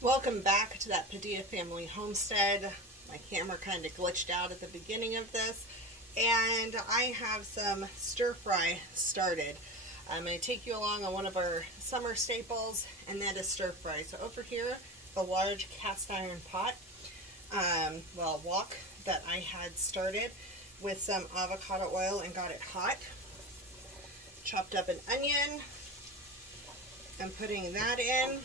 Welcome back to that Padilla Family Homestead. My camera kind of glitched out at the beginning of this, and I have some stir fry started. I'm going to take you along on one of our summer staples, and that is stir fry. So over here, the large cast iron pot, wok that I had started with some avocado oil and got it hot. Chopped up an onion and putting that in.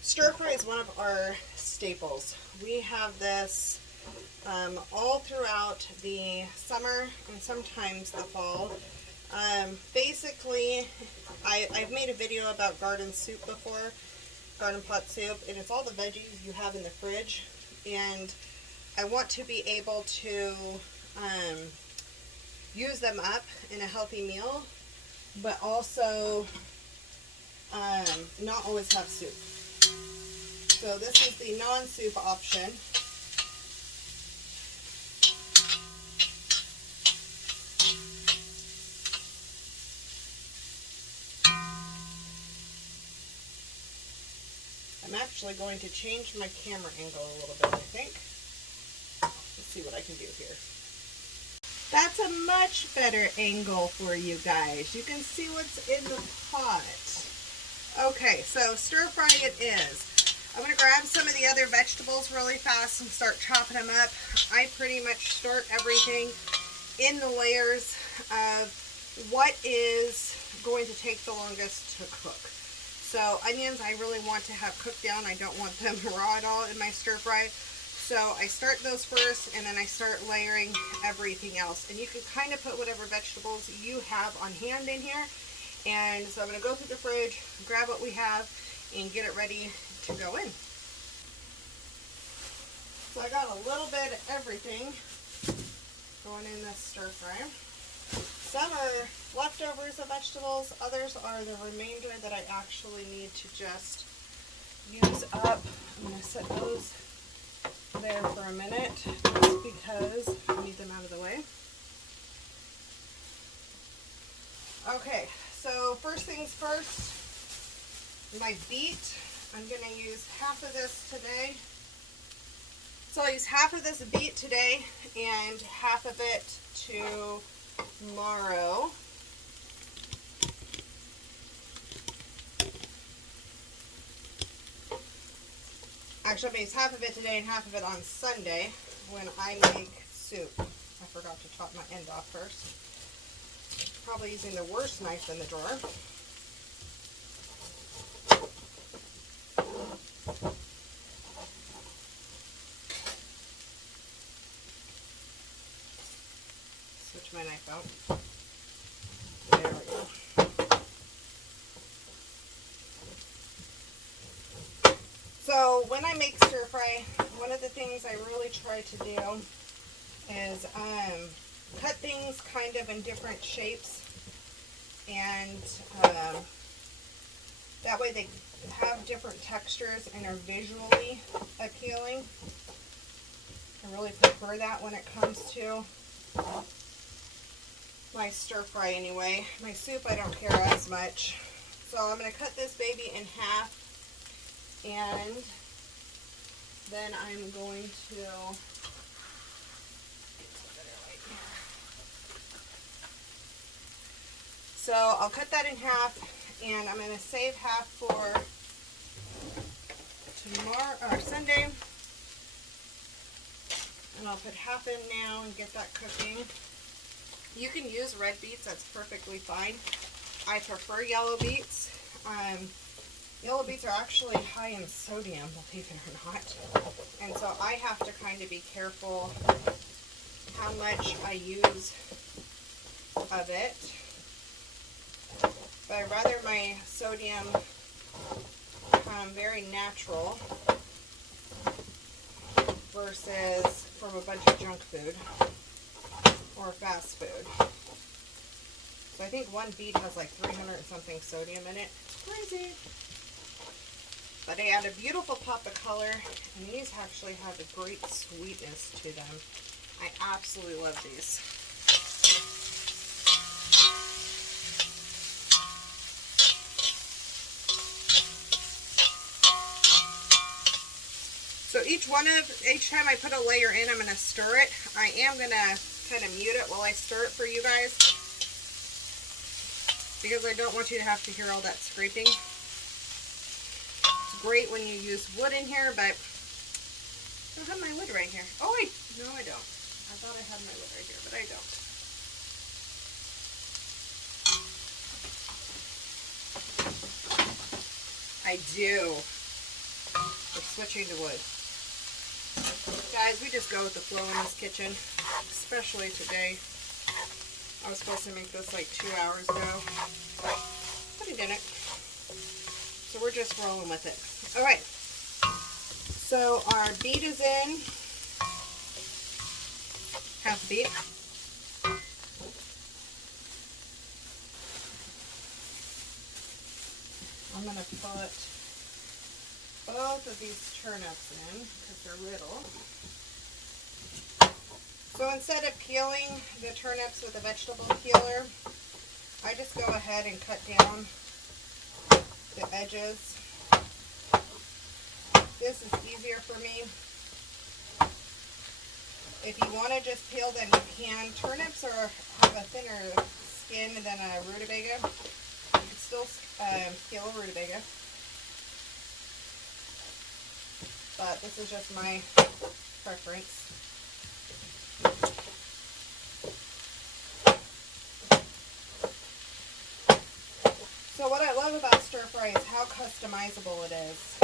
Stir fry is one of our staples. We have this all throughout the summer and sometimes the fall. Basically, I've made a video about garden soup before, garden pot soup, and it's all the veggies you have in the fridge. And I want to be able to use them up in a healthy meal, but also not always have soup. So this is the non-soup option. I'm actually going to change my camera angle a little bit, I think. Let's see what I can do here. That's a much better angle for you guys. You can see what's in the pot. Okay, so stir fry it is. I'm going to grab some of the other vegetables really fast and start chopping them up. I pretty much start everything in the layers of what is going to take the longest to cook. So onions I really want to have cooked down. I don't want them raw at all in my stir fry. So I start those first, and then I start layering everything else. And you can kind of put whatever vegetables you have on hand in here. And so I'm going to go through the fridge, grab what we have, and get it ready to go in. So I got a little bit of everything going in this stir fry. Some are leftovers of vegetables, others are the remainder that I actually need to just use up. I'm going to set those there for a minute just because I need them out of the way. Okay, so first things first, my beet. I'm going to use half of this today. So I'll use half of this beet today and half of it tomorrow. Actually, I'm going to use half of it today and half of it on Sunday when I make soup. I forgot to chop my end off first. Probably using the worst knife in the drawer. Switch my knife out. There we go. So when I make stir fry, one of the things I really try to do is cut things kind of in different shapes, and that way they have different textures and are visually appealing. I really prefer that when it comes to my stir fry anyway. My soup I don't care as much. So I'm going to cut this baby in half, and then I'm going to so I'll cut that in half, and I'm going to save half for tomorrow or Sunday, and I'll put half in now and get that cooking. You can use red beets, that's perfectly fine. I prefer yellow beets. Yellow beets are actually high in sodium, believe it or not, and so I have to kind of be careful how much I use of it. But I'd rather my sodium come very natural versus from a bunch of junk food or fast food. So I think one beet has like 300 and something sodium in it. Crazy. But they add a beautiful pop of color, and these actually have a great sweetness to them. I absolutely love these. each time I put a layer in, I'm going to stir it. I am going to kind of mute it while I stir it for you guys, because I don't want you to have to hear all that scraping. It's great when you use wood in here, but I don't have my wood right here. Oh wait, no I don't. I thought I had my wood right here, but I don't. I do. We're switching to wood. Guys, we just go with the flow in this kitchen, especially today. I was supposed to make this like 2 hours ago, but I didn't. So we're just rolling with it. All right. So our beet is in. Half a beet. I'm going to put both of these turnips in because they're little. So instead of peeling the turnips with a vegetable peeler, I just go ahead and cut down the edges. This is easier for me. If you want to just peel them, you can. Turnips have a thinner skin than a rutabaga. You can still peel a rutabaga. But this is just my preference. So what I love about stir fry is how customizable it is.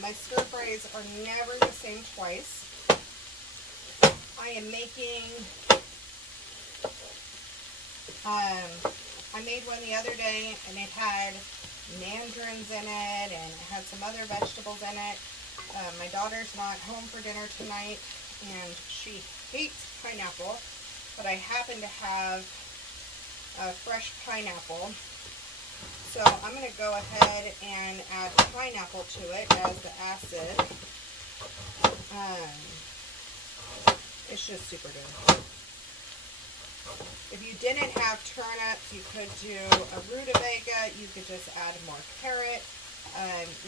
My stir fries are never the same twice. I am making, I made one the other day and it had mandarins in it and it had some other vegetables in it. My daughter's not home for dinner tonight and she hates pineapple, but I happen to have a fresh pineapple. So I'm going to go ahead and add pineapple to it as the acid. It's just super good. If you didn't have turnips, you could do a rutabaga. You could just add more carrot.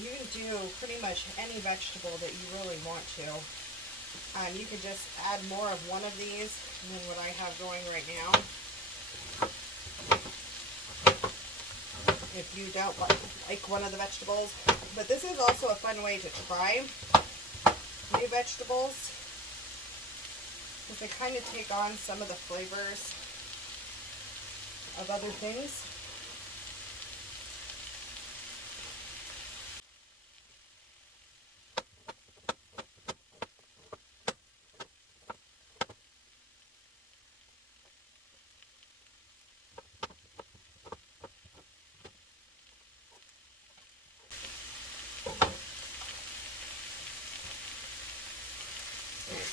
You can do pretty much any vegetable that you really want to. You could just add more of one of these than what I have going right now. If you don't like one of the vegetables. But this is also a fun way to try new vegetables, because they kind of take on some of the flavors of other things.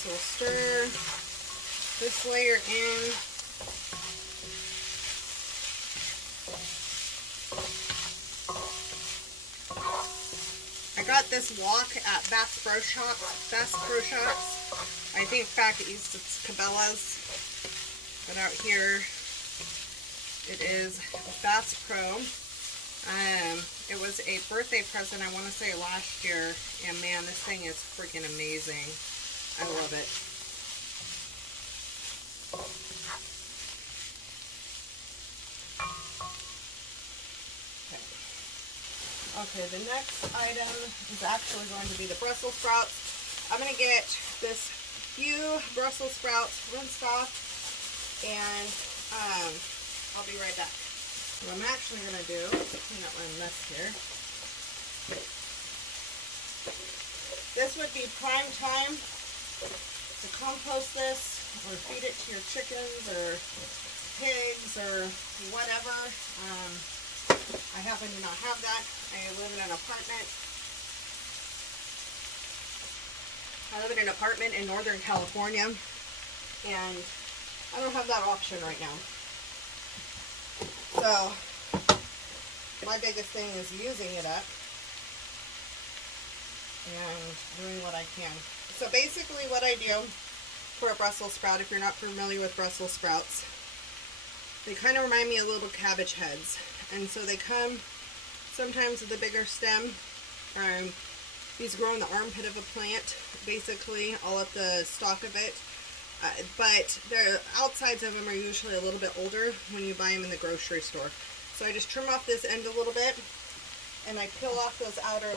So we'll stir this layer in. I got this wok at Bass Pro Shops. I think back east it's Cabela's, but out here it is Bass Pro. It was a birthday present, I want to say last year, and man, this thing is freaking amazing. I love it. Okay, the next item is actually going to be the Brussels sprouts. I'm going to get this few Brussels sprouts rinsed off, and I'll be right back. What I'm actually going to do is clean up my mess here. This would be prime time to compost this or feed it to your chickens or pigs or whatever. I happen to not have that. I live in an apartment. I live in an apartment in Northern California, and I don't have that option right now. So my biggest thing is using it up and doing what I can. So basically what I do for a Brussels sprout, if you're not familiar with Brussels sprouts, they kind of remind me a little cabbage heads. And so they come sometimes with a bigger stem. He's growing the armpit of a plant, basically, all up the stalk of it. But the outsides of them are usually a little bit older when you buy them in the grocery store. So I just trim off this end a little bit, and I peel off those outer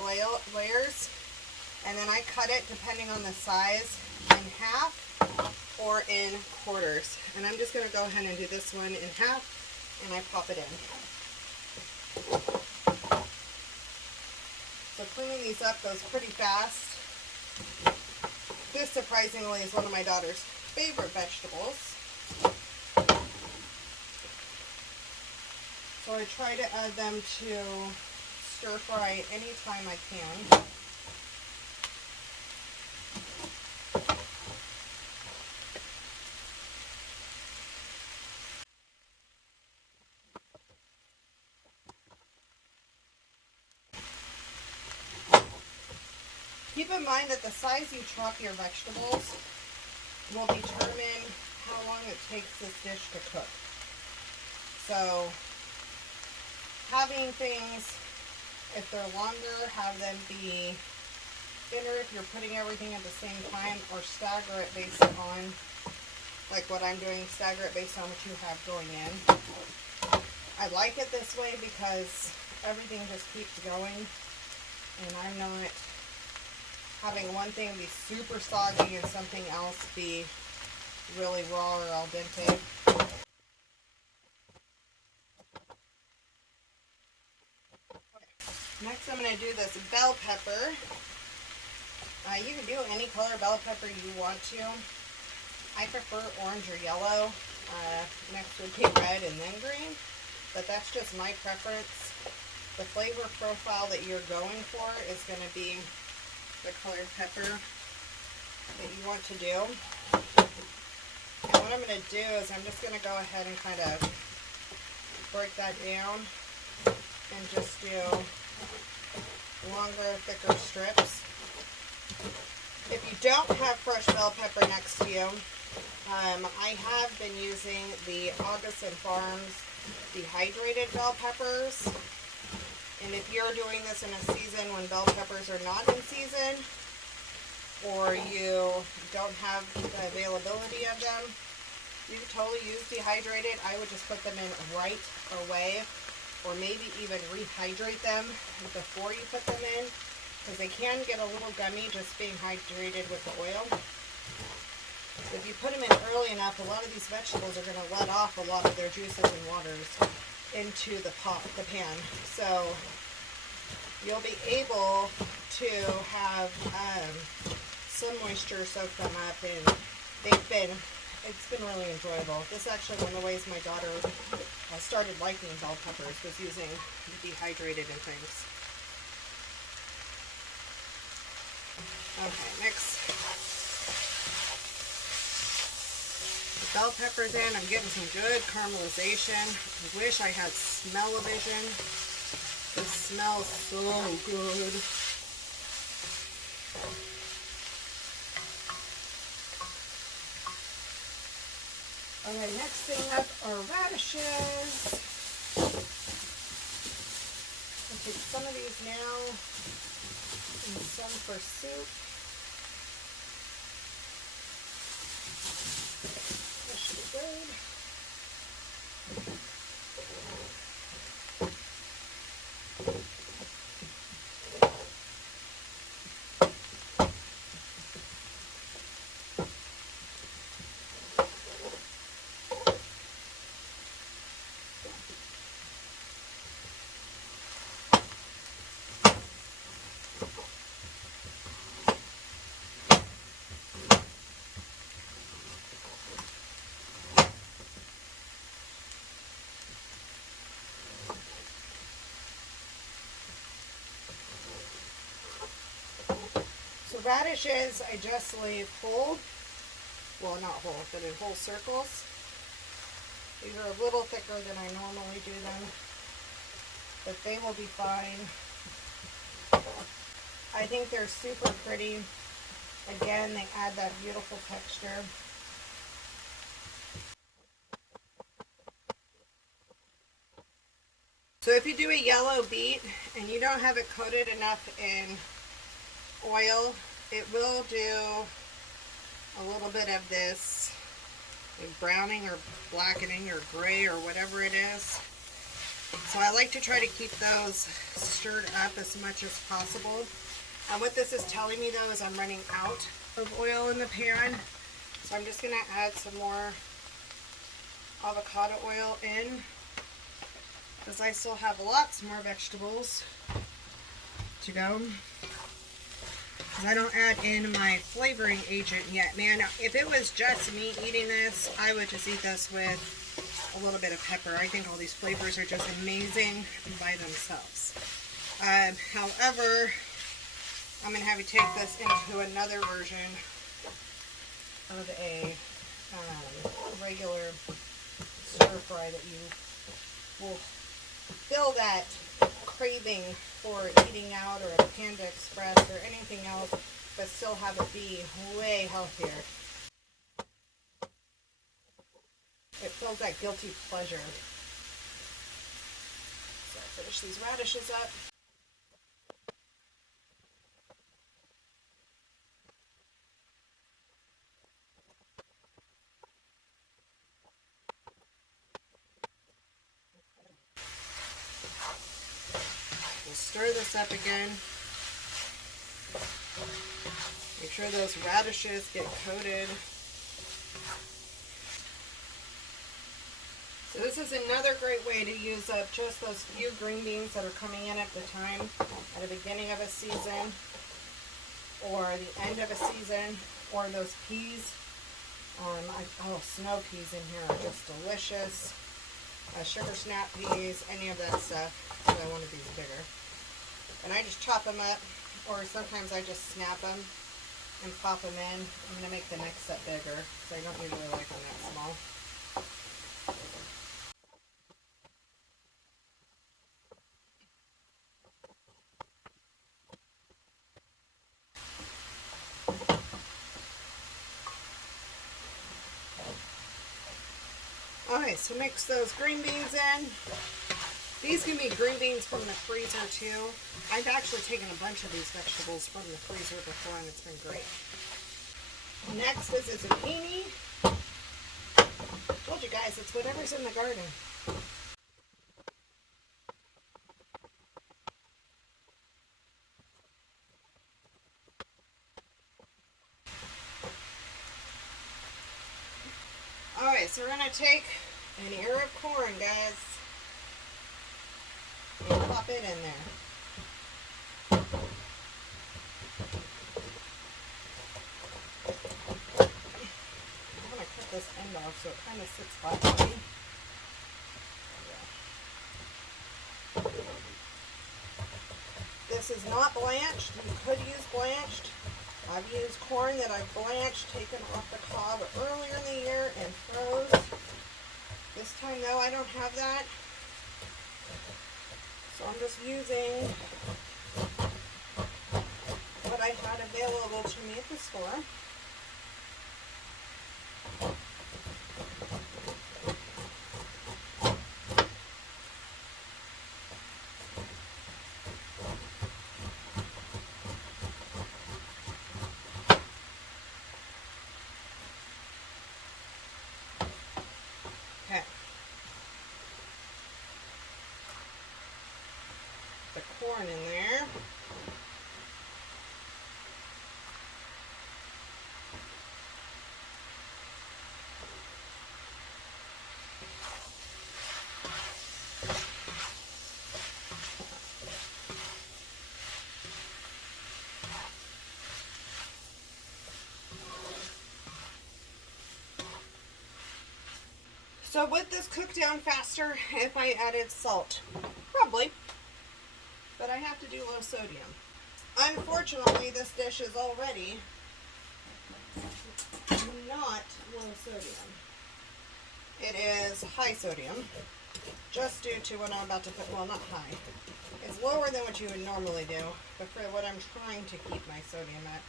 layers, and then I cut it, depending on the size, in half or in quarters. And I'm just going to go ahead and do this one in half, and I pop it in. So cleaning these up goes pretty fast. This, surprisingly, is one of my daughter's favorite vegetables. So I try to add them to stir fry anytime I can. Keep in mind that the size you chop your vegetables will determine how long it takes this dish to cook. So having things, if they're longer, have them be thinner if you're putting everything at the same time, or stagger it based on, like what I'm doing, stagger it based on what you have going in. I like it this way because everything just keeps going, and I'm not having one thing be super soggy and something else be really raw or al dente. Next I'm going to do this bell pepper. You can do any color bell pepper you want to. I prefer orange or yellow. Next would be red and then green, but that's just my preference. The flavor profile that you're going for is going to be the colored pepper that you want to do. And what I'm going to do is I'm just going to go ahead and kind of break that down and just do longer, thicker strips. If you don't have fresh bell pepper next to you, I have been using the August and Farms dehydrated bell peppers. And if you're doing this in a season when bell peppers are not in season, or you don't have the availability of them, you can totally use dehydrated. I would just put them in right away, or maybe even rehydrate them before you put them in, because they can get a little gummy just being hydrated with the oil. If you put them in early enough, a lot of these vegetables are going to let off a lot of their juices and waters into the pan. So you'll be able to have some moisture soak them up, and it's been really enjoyable. This is actually one of the ways my daughter started liking bell peppers, was using dehydrated and things. Okay, mix the bell peppers in. I'm getting some good caramelization. I wish I had smell-o-vision. This smells so good. Okay, next thing up are radishes. I'll take some of these now and some for soup. That should be good. So radishes, I just leave whole, well, not whole, but in whole circles. These are a little thicker than I normally do them, but they will be fine. I think they're super pretty. Again, they add that beautiful texture. So if you do a yellow beet and you don't have it coated enough in oil, it will do a little bit of this browning or blackening or gray or whatever it is. So I like to try to keep those stirred up as much as possible. And what this is telling me though is I'm running out of oil in the pan. So I'm just going to add some more avocado oil in, because I still have lots more vegetables to go. I don't add in my flavoring agent yet. Man, if it was just me eating this, I would just eat this with a little bit of pepper. I think all these flavors are just amazing by themselves. However, I'm going to have you take this into another version of a regular stir fry that you will feel that craving for eating out or a Panda Express or anything else, but still have it be way healthier. It feels that guilty pleasure. So I'll finish these radishes up. We'll stir this up again. Make sure those radishes get coated. So this is another great way to use up just those few green beans that are coming in at the time, at the beginning of a season, or the end of a season, or those peas. Snow peas in here are just delicious. Sugar snap peas, any of that stuff. So I wanted these bigger. And I just chop them up, or sometimes I just snap them and pop them in. I'm going to make the next set bigger, so I don't usually like them that small. Alright, so mix those green beans in. These can be green beans from the freezer too. I've actually taken a bunch of these vegetables from the freezer before and it's been great. Next is a zucchini. Told you guys, it's whatever's in the garden. Alright, so we're going to take an ear of corn, guys, and pop it in there. I'm going to cut this end off so it kind of sits flat on me. This is not blanched. You could use blanched. I've used corn that I've blanched, taken off the cob earlier in the year and froze. This time though, I don't have that. So I'm just using what I had available to me at the store. The corn in there. So would this cook down faster if I added salt? Probably. But I have to do low sodium. Unfortunately, this dish is already not low sodium. It is high sodium, just due to what I'm about to put, well, not high. It's lower than what you would normally do, but for what I'm trying to keep my sodium at,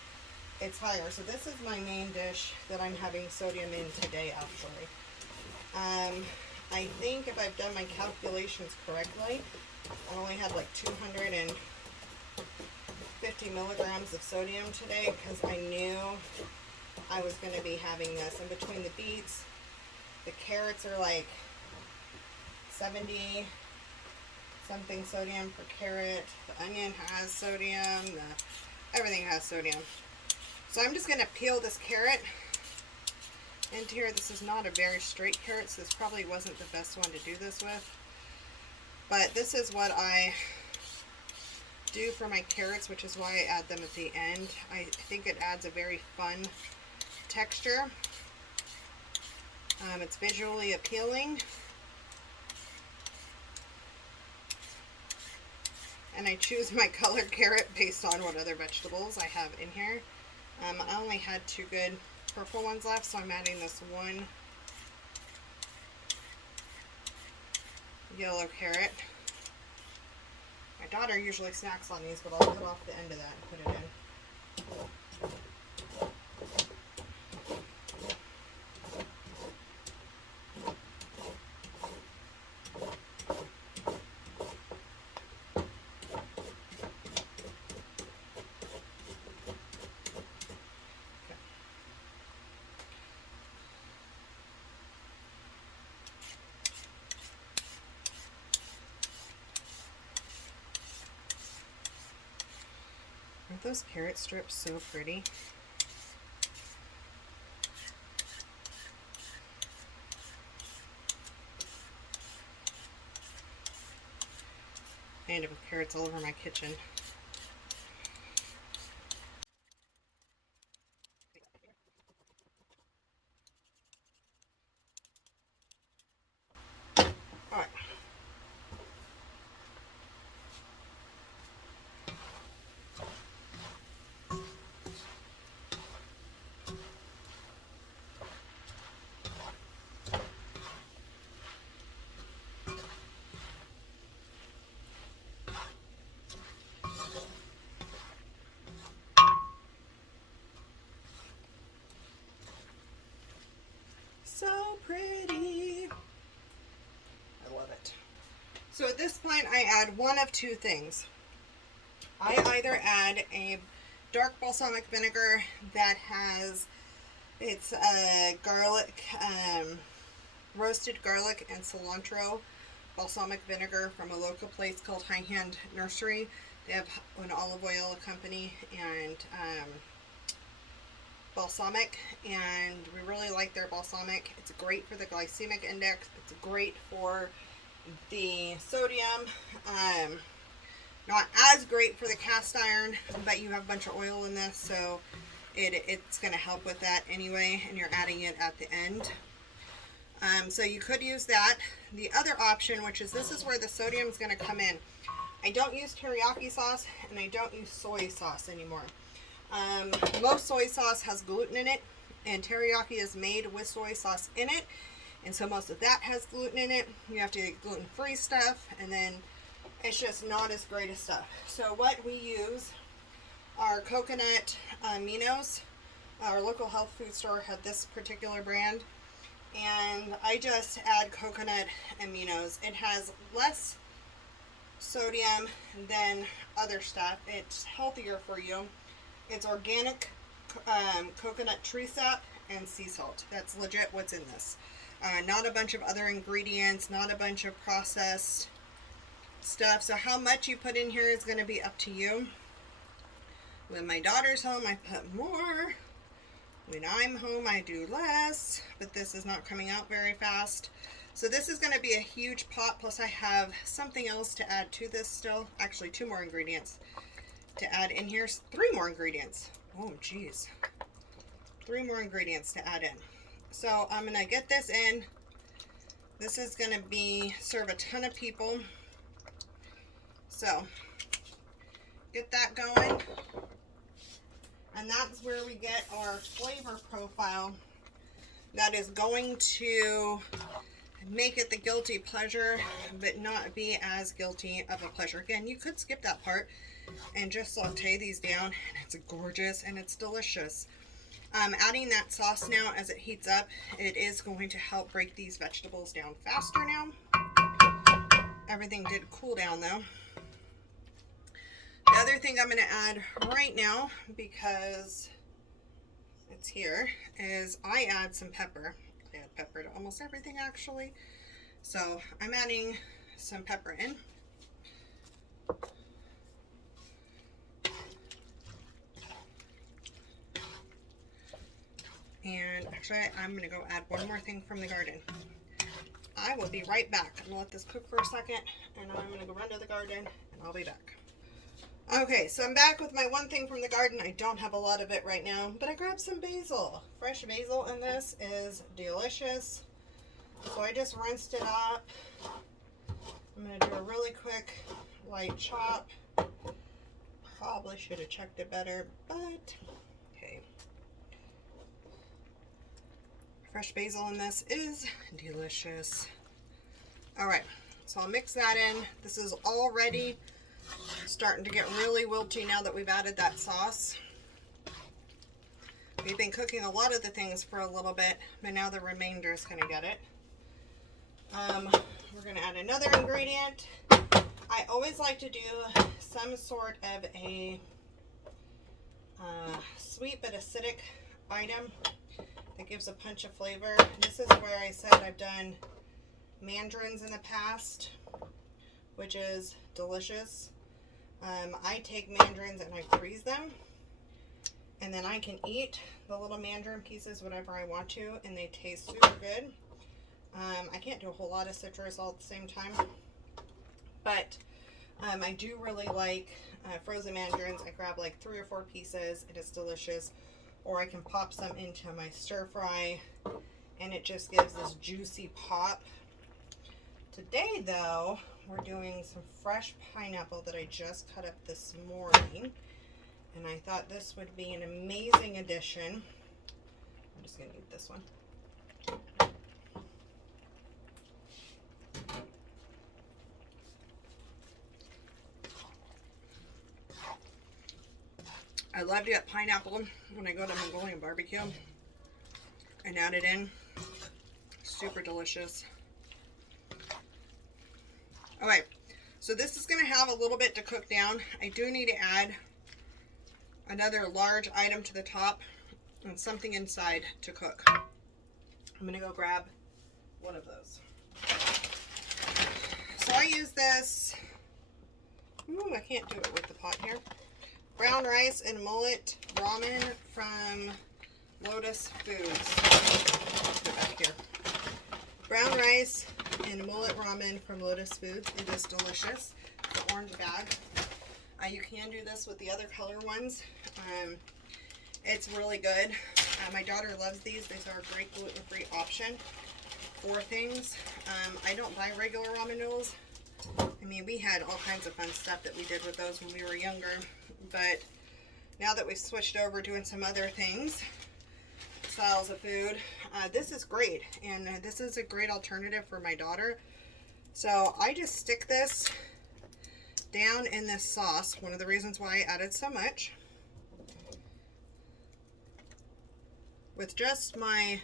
it's higher. So this is my main dish that I'm having sodium in today, actually. I think if I've done my calculations correctly, I only had like 250 50 milligrams of sodium today because I knew I was going to be having this. And between the beets, the carrots are like 70 something sodium per carrot. The onion has sodium. Everything has sodium. So I'm just going to peel this carrot into here. This is not a very straight carrot, so this probably wasn't the best one to do this with. But this is what I do for my carrots, which is why I add them at the end. I think it adds a very fun texture. It's visually appealing. And I choose my colored carrot based on what other vegetables I have in here. I only had 2 good purple ones left, so I'm adding this one yellow carrot. My daughter usually snacks on these, but I'll cut off the end of that and put it in. Aren't those carrot strips so pretty? I end up with carrots all over my kitchen. Alright. So pretty. I love it. So at this point I add one of 2 things. I either add a dark balsamic vinegar that has, it's garlic, roasted garlic and cilantro balsamic vinegar from a local place called High Hand Nursery. They have an olive oil company and balsamic, and we really like their balsamic. It's great for the glycemic index. It's great for the sodium. Not as great for the cast iron, but you have a bunch of oil in this, so it's going to help with that anyway, and you're adding it at the end. So you could use that. The other option, which is this is where the sodium is going to come in. I don't use teriyaki sauce, and I don't use soy sauce anymore. Most soy sauce has gluten in it, and teriyaki is made with soy sauce in it, and so most of that has gluten in it. You have to get gluten-free stuff, and then it's just not as great as stuff. So what we use are coconut aminos. Our local health food store had this particular brand, and I just add coconut aminos. It has less sodium than other stuff. It's healthier for you. It's organic coconut tree sap and sea salt. That's legit what's in this. Not a bunch of other ingredients, not a bunch of processed stuff. So how much you put in here is going to be up to you. When my daughter's home, I put more. When I'm home, I do less, but this is not coming out very fast. So this is going to be a huge pot, plus I have something else to add to this still. Actually, 2 more ingredients to add in here. 3 more ingredients. Oh, geez. 3 more ingredients to add in. So I'm going to get this in. This is going to serve a ton of people. So get that going. And that's where we get our flavor profile that is going to make it the guilty pleasure, but not be as guilty of a pleasure. Again, you could skip that part and just saute these down, and it's gorgeous and it's delicious. Adding that sauce now as it heats up, it is going to help break these vegetables down faster now. Everything did cool down though. The other thing I'm going to add right now, because it's here, is I add some pepper. I add pepper to almost everything actually. So I'm adding some pepper in. And actually, I'm going to go add one more thing from the garden. I will be right back. I'm going to let this cook for a second, and I'm going to go run to the garden, and I'll be back. Okay, so I'm back with my one thing from the garden. I don't have a lot of it right now, but I grabbed some basil. Fresh basil in this is delicious. So I just rinsed it up. I'm going to do a really quick light chop. Probably should have checked it better, but okay. Fresh basil in this is delicious. All right, so I'll mix that in. This is already starting to get really wilty now that we've added that sauce. We've been cooking a lot of the things for a little bit, but now the remainder is going to get it. We're going to add another ingredient. I always like to do some sort of a sweet but acidic item that gives a punch of flavor. This is where I said I've done mandarins in the past, which is delicious. I take mandarins and I freeze them, and then I can eat the little mandarin pieces whenever I want to, and they taste super good. I can't do a whole lot of citrus all at the same time, but I do really like frozen mandarins. I grab like 3 or 4 pieces. It is delicious. Or I can pop some into my stir fry, and it just gives this juicy pop. Today though, we're doing some fresh pineapple that I just cut up this morning, and I thought this would be an amazing addition. I'm just going to eat this one. I love to get pineapple when I go to Mongolian barbecue and add it in. Super delicious. Alright, so this is going to have a little bit to cook down. I do need to add another large item to the top and something inside to cook. I'm going to go grab one of those. So I use this, I can't do it with the pot here. Brown rice and mullet ramen from Lotus Foods. Put it back here. Brown rice and mullet ramen from Lotus Foods. It is delicious. The orange bag. You can do this with the other color ones. It's really good. My daughter loves these. These are a great gluten-free option for things. I don't buy regular ramen noodles. I mean, we had all kinds of fun stuff that we did with those when we were younger. But now that we've switched over doing some other things, styles of food, this is great. And this is a great alternative for my daughter. So I just stick this down in this sauce. One of the reasons why I added so much. With just my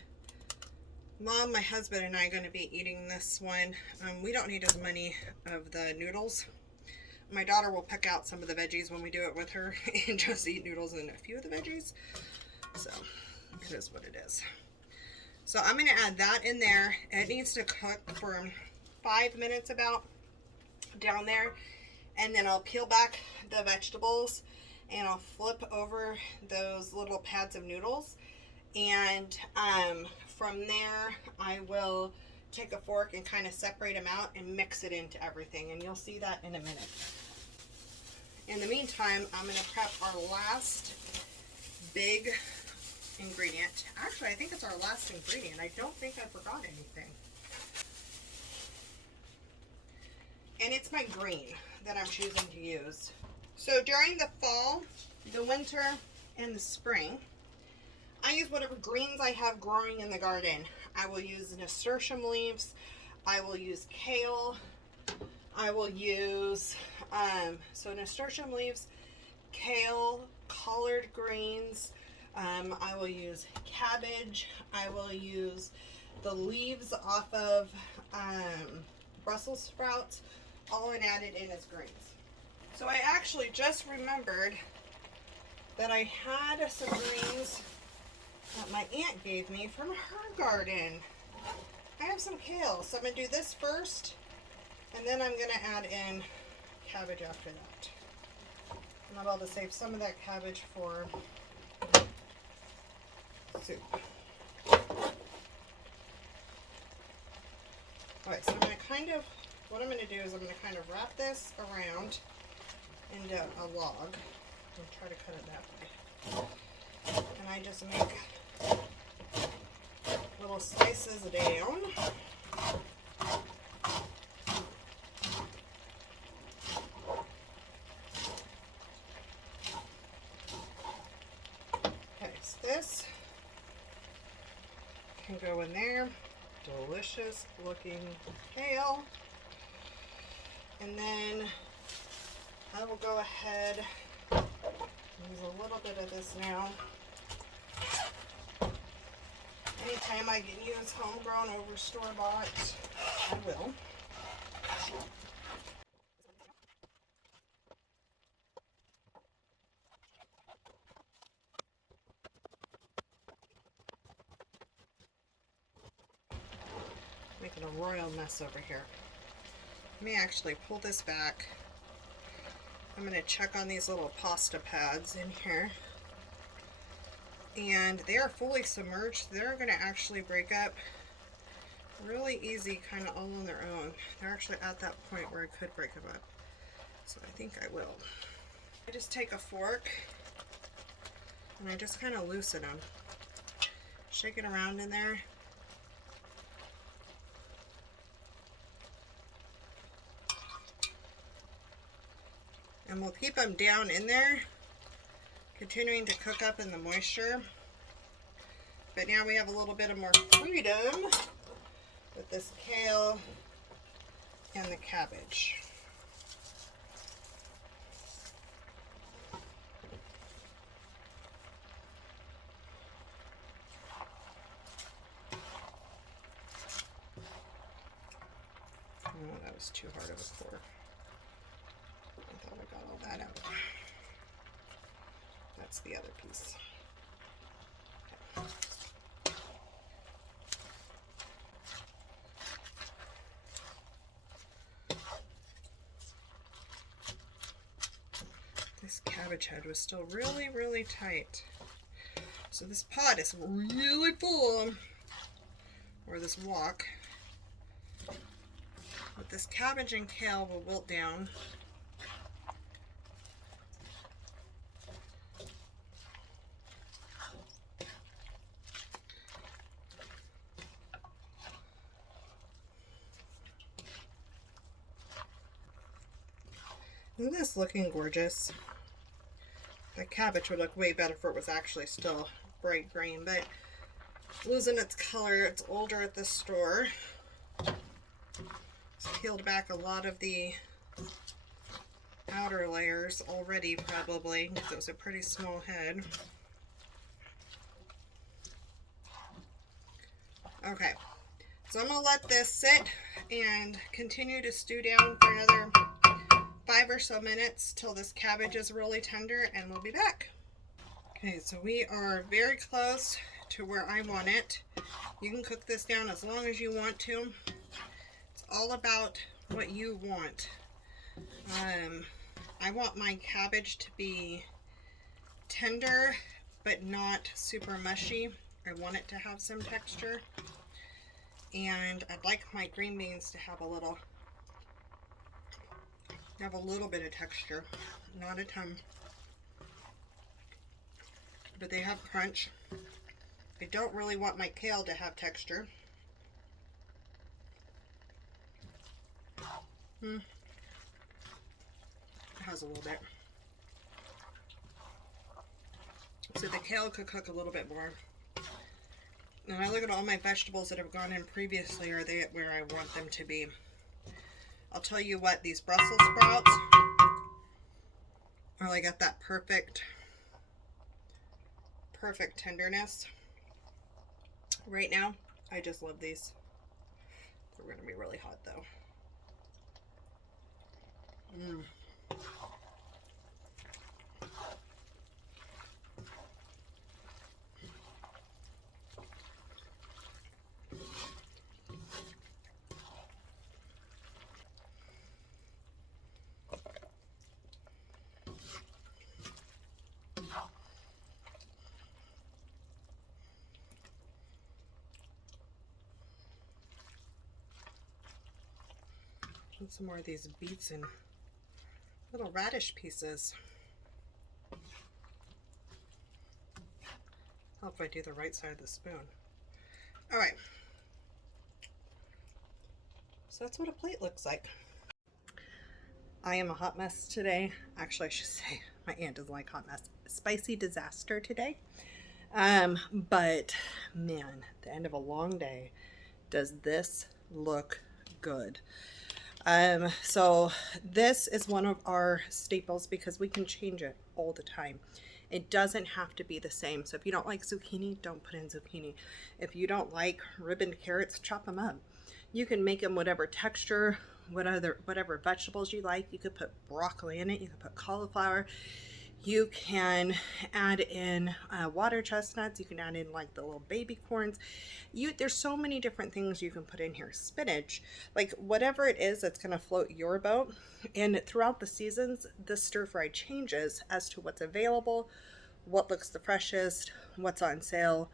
mom, my husband, and I are going to be eating this one. We don't need as many of the noodles. My daughter will pick out some of the veggies when we do it with her and just eat noodles and a few of the veggies. So it is what it is. So I'm going to add that in there. It needs to cook for 5 minutes about down there. And then I'll peel back the vegetables and I'll flip over those little pads of noodles. And from there, I will take a fork and kind of separate them out and mix it into everything. And you'll see that in a minute. In the meantime, I'm going to prep our last big ingredient. Actually, I think it's our last ingredient. I don't think I forgot anything. And it's my green that I'm choosing to use. So during the fall, the winter, and the spring, I use whatever greens I have growing in the garden. I will use nasturtium leaves. I will use kale. I will use, so nasturtium leaves, kale, collard greens. I will use cabbage. I will use the leaves off of Brussels sprouts, all and added in as greens. So I actually just remembered that I had some greens that my aunt gave me from her garden. I have some kale, so I'm going to do this first, and then I'm going to add in cabbage after that. And I'm able to save some of that cabbage for soup. Alright, so I'm going to what I'm going to do is I'm going to kind of wrap this around into a log and try to cut it that way. And I just make little slices down. Okay, so this can go in there. Delicious looking kale. And then I will go ahead and use a little bit of this now. Anytime I can use homegrown over store-bought, I will. Making a royal mess over here. Let me actually pull this back. I'm going to check on these little pasta pads in here. And they are fully submerged. They're going to actually break up really easy, kind of all on their own. They're actually at that point where I could break them up. So I think I will. I just take a fork and I just kind of loosen them. Shake it around in there. And we'll keep them down in there, continuing to cook up in the moisture. But now we have a little bit of more freedom with this kale and the cabbage. Oh, that was too hard of a pour. I thought I got all that out. That's the other piece. Okay. This cabbage head was still really, really tight. So this pot is really full, or this wok. But this cabbage and kale will wilt down. Isn't this looking gorgeous? The cabbage would look way better if it was actually still bright green, but losing its color. It's older at the store. It's peeled back a lot of the outer layers already, probably, because it was a pretty small head. Okay, so I'm going to let this sit and continue to stew down for another 5 or so minutes till this cabbage is really tender, and we'll be back. Okay, so we are very close to where I want it. You can cook this down as long as you want to. It's all about what you want. I want my cabbage to be tender, but not super mushy. I want it to have some texture. And I'd like my green beans to have a little bit of texture, not a ton, but they have crunch. I don't really want my kale to have texture. It has a little bit. So the kale could cook a little bit more. And I look at all my vegetables that have gone in previously, are they at where I want them to be? I'll tell you what, these Brussels sprouts are like at that perfect tenderness. Right now, I just love these. They're going to be really hot though. Put some more of these beets and little radish pieces. Help if I do the right side of the spoon. All right. So that's what a plate looks like. I am a hot mess today. Actually, I should say my aunt doesn't like hot mess. Spicy disaster today. But man, the end of a long day. Does this look good? So this is one of our staples because we can change it all the time. It doesn't have to be the same. So if you don't like zucchini, don't put in zucchini. If you don't like ribboned carrots, chop them up. You can make them whatever texture, whatever vegetables you like. You could put broccoli in it. You could put cauliflower. You can add in water chestnuts. You can add in like the little baby corns. There's so many different things you can put in here. Spinach, like whatever it is that's going to float your boat. And throughout the seasons, this stir fry changes as to what's available, what looks the freshest, what's on sale,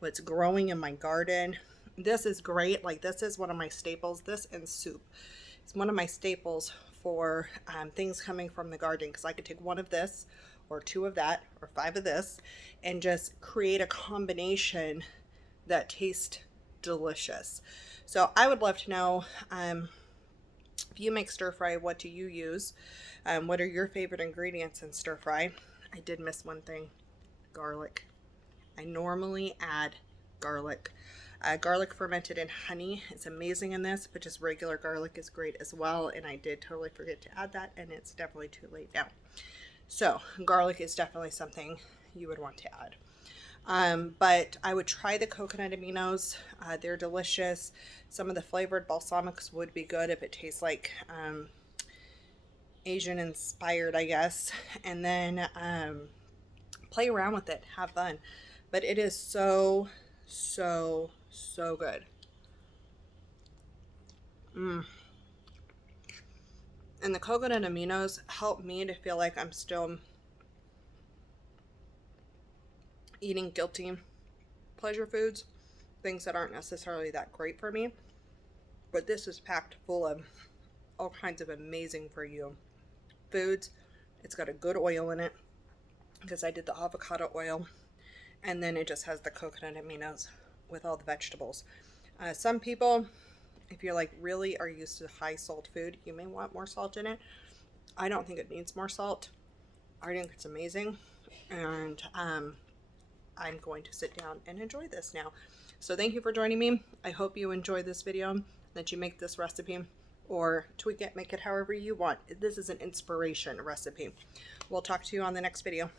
what's growing in my garden. This is great. Like this is one of my staples. This and soup. It's one of my staples for things coming from the garden, because I could take one of this or two of that or five of this and just create a combination that tastes delicious. So I would love to know, if you make stir fry, what do you use? What are your favorite ingredients in stir fry? I did miss one thing, garlic. I normally add garlic. Garlic fermented in honey is amazing in this, but just regular garlic is great as well. And I did totally forget to add that, and it's definitely too late now. So garlic is definitely something you would want to add. But I would try the coconut aminos. They're delicious. Some of the flavored balsamics would be good if it tastes like Asian inspired, I guess. And then play around with it, have fun. But it is so good. And the coconut aminos help me to feel like I'm still eating guilty pleasure foods, things that aren't necessarily that great for me. But this is packed full of all kinds of amazing for you foods. It's got a good oil in it because I did the avocado oil, and then it just has the coconut aminos with all the vegetables. Some people, if you're like really are used to high salt food, you may want more salt in it. I don't think it needs more salt. I think it's amazing, and I'm going to sit down and enjoy this now. So thank you for joining me. I hope you enjoy this video, that you make this recipe or tweak it, make it however you want. This is an inspiration recipe. We'll talk to you on the next video.